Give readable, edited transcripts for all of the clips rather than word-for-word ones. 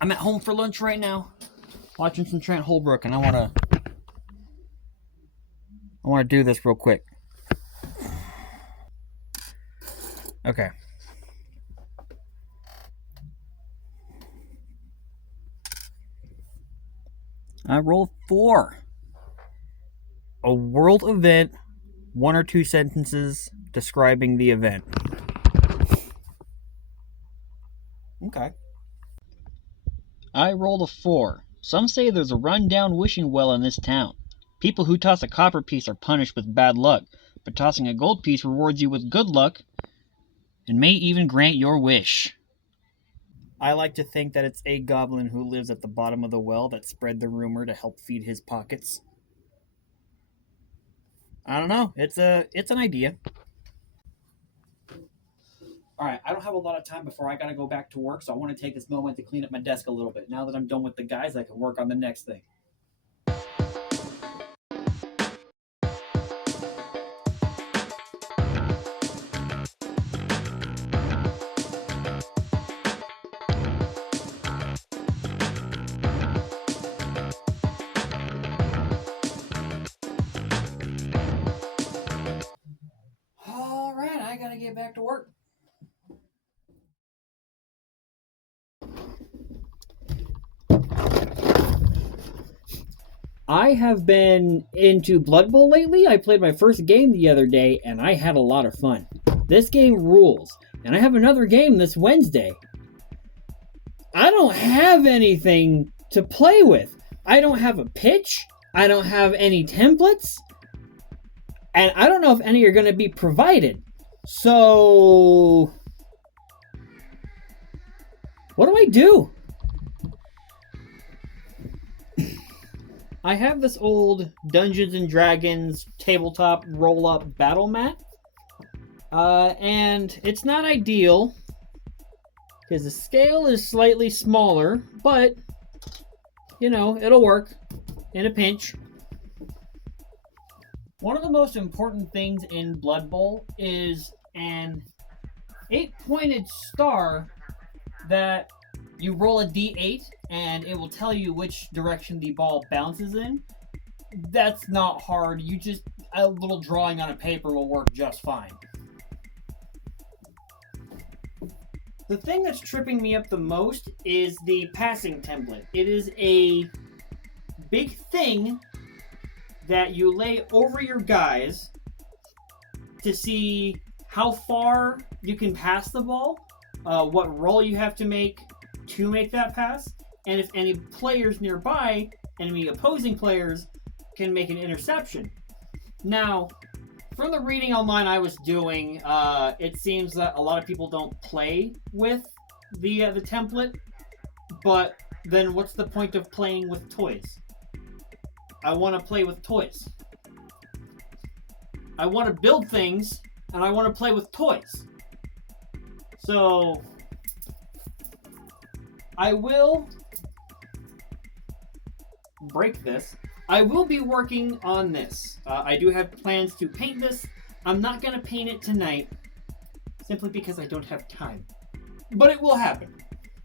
I'm at home for lunch right now, watching some Trent Holbrook, and I wanna do this real quick. Okay. I rolled 4. A world event, 1 or 2 sentences describing the event. Okay. I rolled a 4. Some say there's a run-down wishing well in this town. People who toss a copper piece are punished with bad luck, but tossing a gold piece rewards you with good luck and may even grant your wish. I like to think that it's a goblin who lives at the bottom of the well that spread the rumor to help feed his pockets. I don't know. It's an idea. Alright, I don't have a lot of time before I gotta go back to work, so I want to take this moment to clean up my desk a little bit. Now that I'm done with the guys, I can work on the next thing. Alright, I gotta get back to work. I have been into Blood Bowl lately. I played my first game the other day, and I had a lot of fun. This game rules, and I have another game this Wednesday. I don't have anything to play with. I don't have a pitch. I don't have any templates. And I don't know if any are going to be provided. So, what do I do? I have this old Dungeons and Dragons tabletop roll-up battle mat. And it's not ideal because the scale is slightly smaller, but, you know, it'll work in a pinch. One of the most important things in Blood Bowl is an 8-pointed star that you roll a d8 and it will tell you which direction the ball bounces in. That's not hard. A little drawing on a paper will work just fine. The thing that's tripping me up the most is the passing template. It is a big thing that you lay over your guys to see how far you can pass the ball, what roll you have to make that pass, and if any players nearby, enemy opposing players, can make an interception. Now, from the reading online I was doing, it seems that a lot of people don't play with the template, but then what's the point of playing with toys? I want to play with toys. I want to build things, and I want to play with toys. So, I will break this. I will be working on this. I do have plans to paint this. I'm not going to paint it tonight, simply because I don't have time. But it will happen.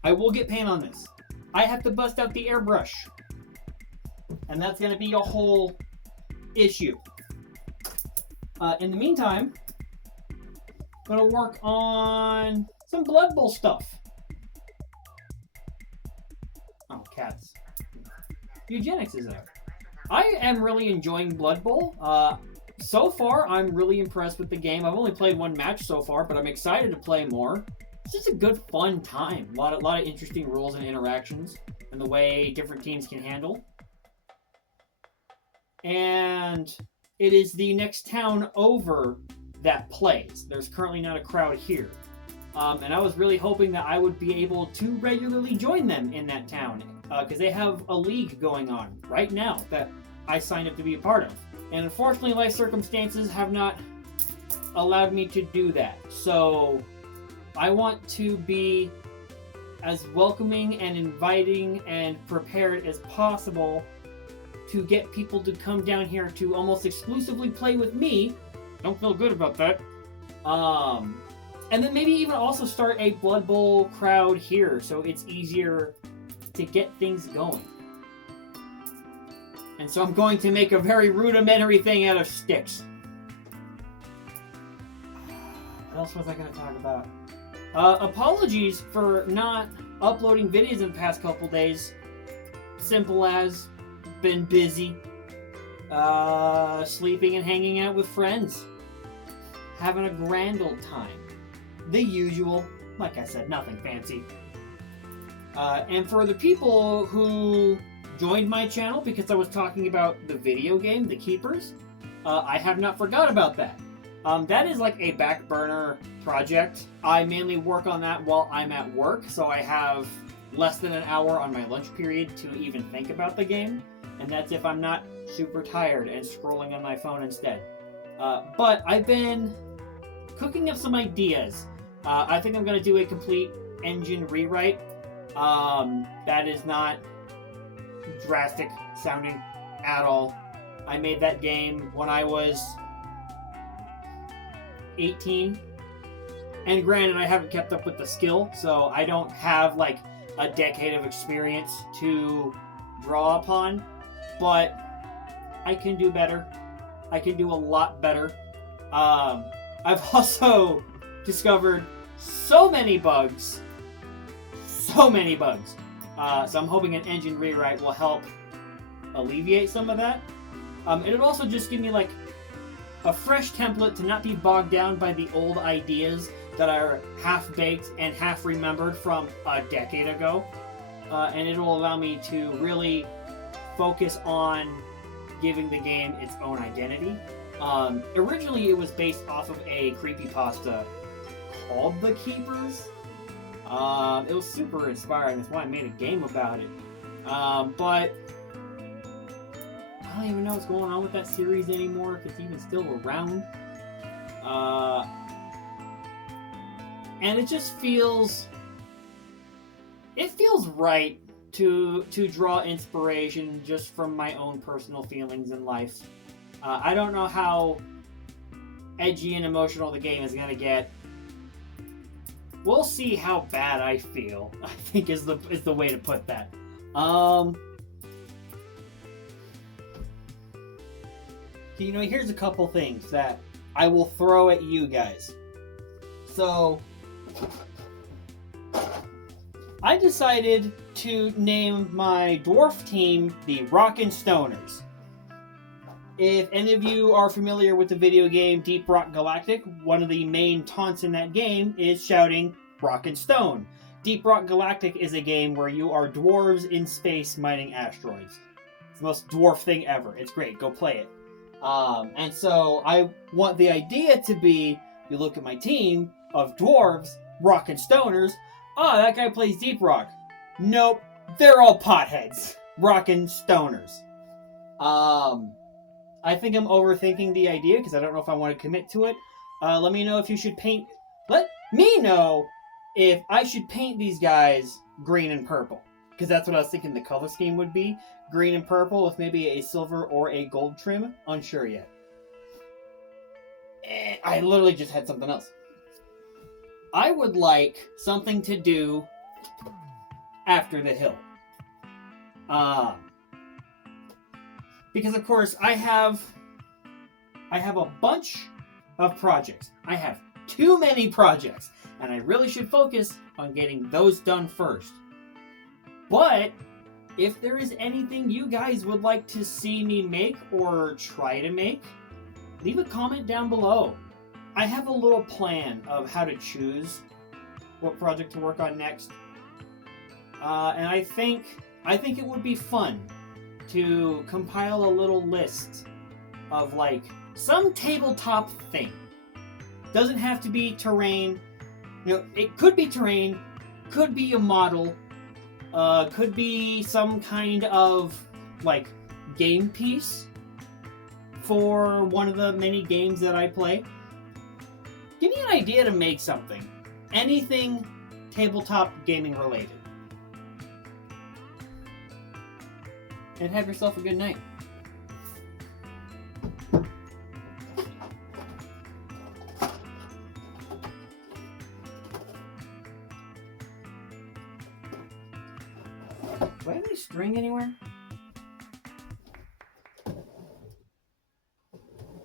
I will get paint on this. I have to bust out the airbrush. And that's going to be a whole issue. In the meantime, I'm going to work on some Blood Bowl stuff. Oh, cats. Eugenics is out. I am really enjoying Blood Bowl. So far, I'm really impressed with the game. I've only played one match so far, but I'm excited to play more. It's just a good, fun time. A lot of interesting rules and interactions, and the way different teams can handle. And it is the next town over that plays. There's currently not a crowd here. And I was really hoping that I would be able to regularly join them in that town, because they have a league going on right now that I signed up to be a part of. And unfortunately, life circumstances have not allowed me to do that. So I want to be as welcoming and inviting and prepared as possible to get people to come down here to almost exclusively play with me. Don't feel good about that. And then maybe even also start a Blood Bowl crowd here, so it's easier to get things going. And so I'm going to make a very rudimentary thing out of sticks. What else was I going to talk about? Apologies for not uploading videos in the past couple days. Simple as, been busy. Sleeping and hanging out with friends. Having a grand old time. The usual. Like I said, nothing fancy. And for the people who joined my channel because I was talking about the video game, The Keepers, I have not forgot about that. That is like a back burner project. I mainly work on that while I'm at work, so I have less than an hour on my lunch period to even think about the game, and that's if I'm not super tired and scrolling on my phone instead. But I've been cooking up some ideas. I think I'm going to do a complete engine rewrite. That is not drastic sounding at all. I made that game when I was 18, and granted I haven't kept up with the skill, so I don't have like a decade of experience to draw upon, but I can do better. I can do a lot better. I've also discovered so many bugs. So I'm hoping an engine rewrite will help alleviate some of that. It'll also just give me like a fresh template to not be bogged down by the old ideas that are half-baked and half-remembered from a decade ago. And it'll allow me to really focus on giving the game its own identity. Originally, it was based off of a creepypasta called The Keepers. It was super inspiring. That's why I made a game about it. But I don't even know what's going on with that series anymore, if it's even still around. And it just feels... It feels right to draw inspiration just from my own personal feelings in life. I don't know how edgy and emotional the game is going to get. We'll see how bad I feel, I think is the way to put that. You know, here's a couple things that I will throw at you guys. So, I decided to name my dwarf team the Rockin' Stoners. If any of you are familiar with the video game Deep Rock Galactic, one of the main taunts in that game is shouting, "Rockin' Stone." Deep Rock Galactic is a game where you are dwarves in space mining asteroids. It's the most dwarf thing ever. It's great. Go play it. And so I want the idea to be, you look at my team of dwarves, Rockin' Stoners. Oh, that guy plays Deep Rock. Nope. They're all potheads. Rockin' Stoners. I think I'm overthinking the idea because I don't know if I want to commit to it. Let me know if you should paint... Let me know if I should paint these guys green and purple. Because that's what I was thinking the color scheme would be. Green and purple with maybe a silver or a gold trim. Unsure yet. I literally just had something else. I would like something to do after the hill. Because of course I have a bunch of projects. I have too many projects, and I really should focus on getting those done first. But if there is anything you guys would like to see me make or try to make, leave a comment down below. I have a little plan of how to choose what project to work on next. And I think it would be fun to compile a little list of like some tabletop thing. Doesn't have to be terrain. You know, it could be terrain, could be a model, could be some kind of like game piece for one of the many games that I play. Give me an idea to make something. Anything tabletop gaming related. And have yourself a good night. Do I have any string anywhere?